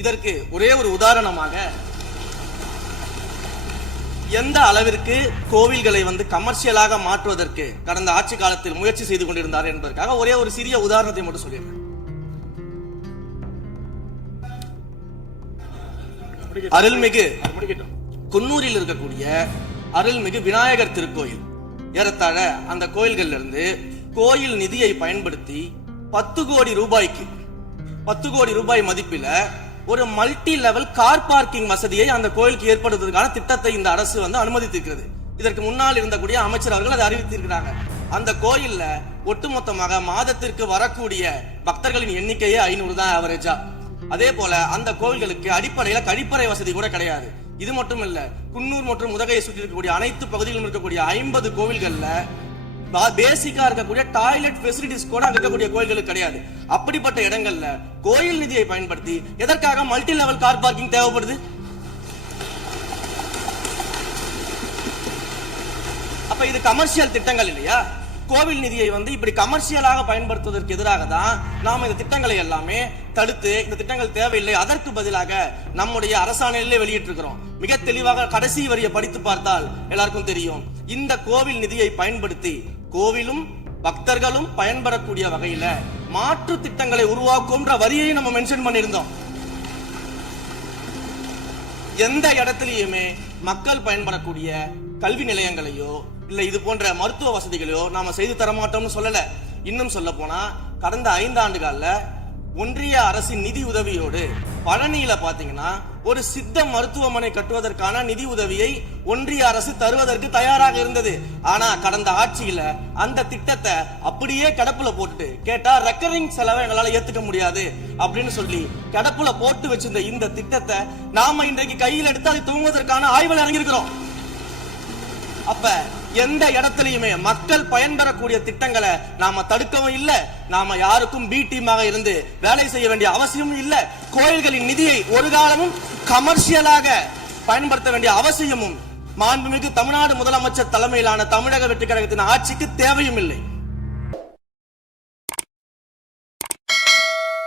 இதற்கு ஒரே ஒரு உதாரணமாக எந்த அளவிற்கு கோவில்களை கமர்ஷியலாக மாற்றுவதற்கு கடந்த ஆட்சி காலத்தில் முயற்சி செய்து கொண்டிருந்தார் என்பதற்காக ஒரே ஒரு சிறிய உதாரணத்தை மட்டும் சொல்லியிருக்கேன். அருள்மிகு குன்னூரில் இருக்கக்கூடிய அருள்மிகு விநாயகர் திருக்கோயில், ஏறத்தாழ அந்த கோயில்கள் இருந்து கோயில் நிதியை பயன்படுத்தி 10 கோடி ரூபாய் மதிப்பில ஒரு மல்டி லெவல் கார் பார்க்கிங் வசதியை அந்த கோயிலுக்கு ஏற்படுத்துவதற்கான திட்டத்தை இந்த அரசு அனுமதித்திருக்கிறது. இதற்கு முன்னால் இருந்தக்கூடிய அமைச்சர் அவர்கள் அதை அறிவித்திருக்கிறாங்க. அந்த கோயில்ல ஒட்டுமொத்தமாக மாதத்திற்கு வரக்கூடிய பக்தர்களின் எண்ணிக்கையே 500 தான் ஆவரேஜா. அதே போல அந்த கோயில்களுக்கு அடிப்படையில கழிப்பறை வசதி கூட கிடையாது. இது மட்டும் இல்ல, குன்னூர் மற்றும் உதகையை சுற்றி இருக்கக்கூடிய அனைத்து பகுதிகளிலும் இருக்கக்கூடிய 50 கோவில்கள்ல பேசிக்கா இருக்கக்கூடிய டாய்லெட் ஃபெசிலிட்டிஸ் கூட இருக்கக்கூடிய கோயில்களுக்கு கிடையாது. அப்படிப்பட்ட இடங்கள்ல கோயில் நிதியை பயன்படுத்தி எதற்காக மல்டி லெவல் கார் பார்க்கிங் தேவைப்படுது? அப்ப இது கமர்ஷியல் திட்டங்கள் இல்லையா? கோவில் நிதியை இப்படி கமர்ஷியலாக பயன்படுத்துவதற்கு எதிராக தான் நாம இந்த திட்டங்களை எல்லாமே தடுத்து, இந்த திட்டங்கள் தேவையில்லை, அதற்கு பதிலாக நம்முடைய அரசாணையிலே வெளியிட்டிருக்கிறோம். மிக தெளிவாக கடைசி வரியை படித்து பார்த்தால் எல்லாருக்கும் தெரியும். இந்த கோவில் நிதியை பயன்படுத்தி கோவிலும் பக்தர்களும் பயன்படக்கூடிய வகையில மாற்று திட்டங்களை உருவாக்கும்ன்ற வரியை நம்ம மென்ஷன் பண்ணியிருந்தோம். எந்த இடத்திலையுமே மக்கள் பயன்படக்கூடிய கல்வி நிலையங்களையோ இல்ல இது போன்ற மருத்துவ வசதிகளையோ நாம செய்து தரமாட்டோம்னு சொல்லல. இன்னும் சொல்ல போனா கடந்த 5 ஆண்டுகள்ல ஒன்றிய அரசின் நிதி உதவியோடு பழனியில பாத்தீங்கன்னா ஒரு சித்த மருத்துவமனை கட்டுவதற்கான நிதி உதவியை ஒன்றிய அரசு தருவதற்கு தயாராக இருந்தது. ஆனா கடந்த ஆட்சியில அந்த திட்டத்தை அப்படியே கிடப்புல போட்டுட்டு, கேட்டா ரெக்கரிங் செலவை எங்களால ஏத்துக்க முடியாது அப்படின்னு சொல்லி கிடப்புல போட்டு வச்சிருந்த இந்த திட்டத்தை நாம இன்றைக்கு கையில் எடுத்து அதை துவங்குவதற்கான ஆய்வில் இறங்கியிருக்கிறோம். அப்ப எந்த இடத்திலையுமே மக்கள் பயன்பெறக்கூடிய திட்டங்களை நாம தடுக்கவும் இல்லை, நாம யாருக்கும் பி டீமாக இருந்து வேலை செய்ய வேண்டிய அவசியமும் இல்லை. கோயில்களின் நிதியை ஒரு காலமும் கமர்ஷியலாக பயன்படுத்த வேண்டிய அவசியமும் மாண்புமிகு தமிழ்நாடு முதலமைச்சர் தலைமையிலான தமிழக வெற்றி கழகத்தின் ஆட்சிக்கு தேவையும் இல்லை.